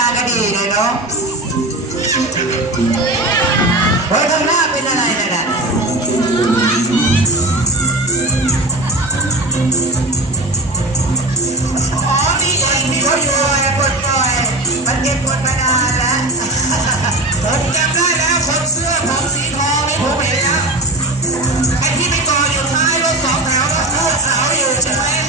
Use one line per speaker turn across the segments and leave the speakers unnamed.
ตาก็ดีเลยเนาะเฮ้ยข้างหน้าเป็นอะไรเนี่ยนะอ๋อนี่เองที่เขาอยู่ไอ้กดปล่อยมันเก็บกดมานานแล้วผมจำได้แล้วคนเสื้อผมสีทองนี่ผมเห็นแล้วไอ้ที่ไปก่ออยู่ท้ายรถสองแถวแล้วพูดเสาอยู่ใช่ไหม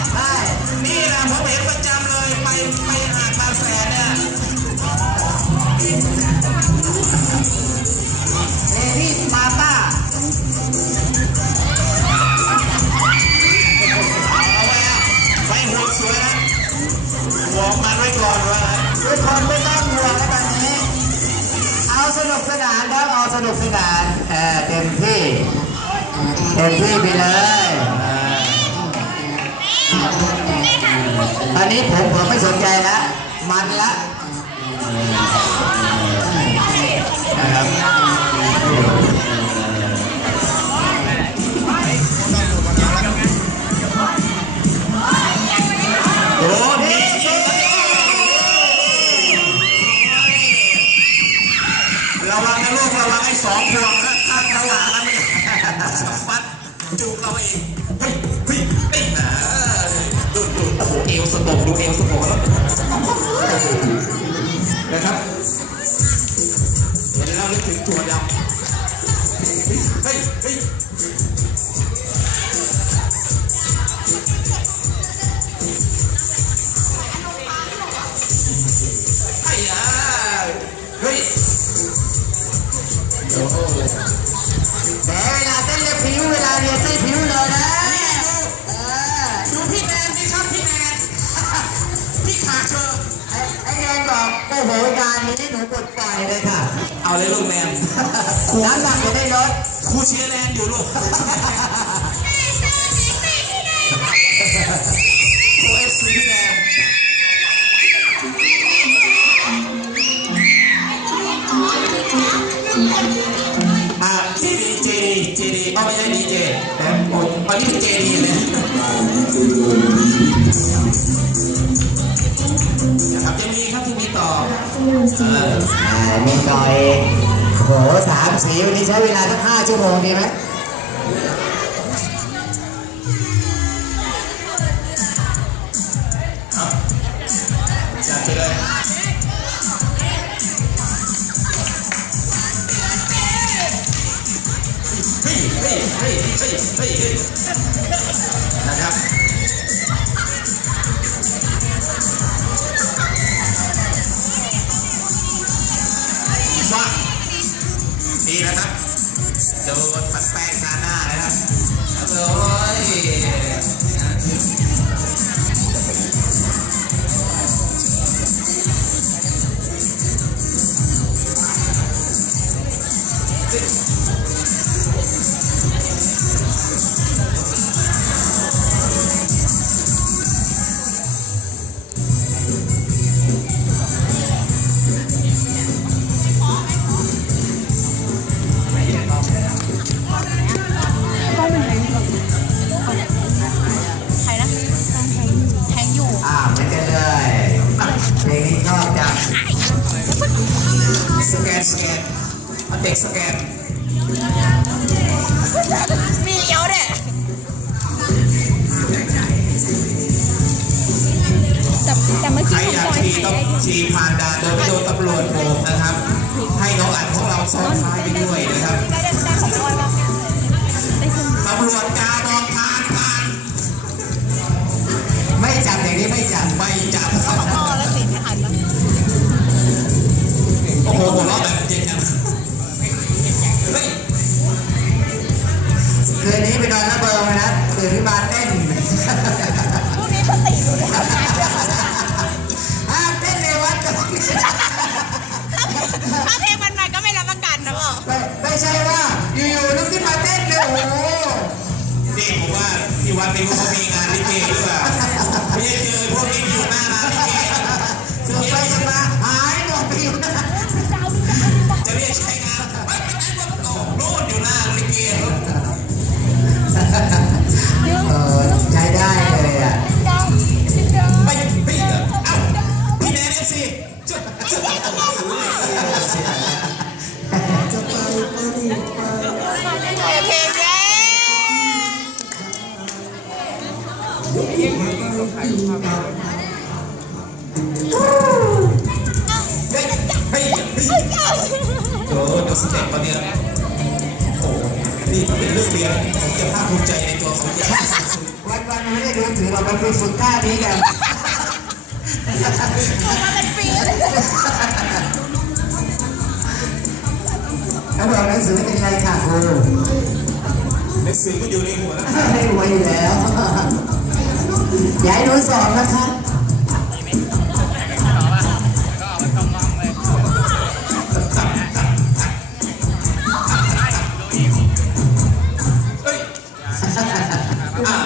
อาสนุกสนานครับเอาสนุกสนานเออเต็มที่ เต็มที่ไปเลยเออตอนนี้ผมผมไม่สนใจแล้วมันละ นะครับโอ้พี่ระวังนะลูกระวังไอ้สองพวงนะถ้าระวังนะไม่สปัดจูบเราเองเฮ้ยเฮ้ยเฮ้ยดูดูโอ้โหเอวสะโพกดูเอวสะโพกแล้ว นะครับเห็นแล้วนึกถึงตัว
ดำ
โอ้โหงานนี้หนูปลดปล่อยเลยค่ะ
เอาเลยลูกแนน
น้ำหนักจะได้ลด
ครูเชียร์แนนอยู่ลูกโอ้เอฟซีพี่แนน
อะ
เจดีเจดีเจดีเอาไม่ใช่ดีเจแต่โอ้ยตอนนี้เป็นเจดีเลย เออ
อ่ามีหน่อยโอ้โหสามสีวันนี้ใช้เวลาตั้งห้าชั่วโมงดีไหม
จัดไปเลยเฮ้ยเฮ้ยเฮ้ยเฮ้ยเฮ้ยเฮ้ยนะครับ นะครับ ขี่ผ่านด่านโดยไม่โดนตำรวจโบกนะครับ ให้น้องอัดของเราซ้อนท้าย
ที่วั
ด
นี้
เขา
มีงานลิเกหรือเปล่าไม่ได้เจอพวกนี้อยู่หน้า โอ้
ดู
สเต็ปมาเนี่ยโอ้โหนี่เป็นเรื่องเรียนผมจะภาคภูมิใจในตัวเขาอย่างสุด
วันวันไม่ได้ดูถือเราไปฝึกท่านี้กัน
มาเป็นปีเขา
บอกหนังสือเป็นไรค่ะครู
หนังสือก็อยู่ในหัวแล้ว
ไม่รวอยู่แล้วอย่าให้หนูสอบนะคะ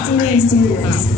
Afternoon, students.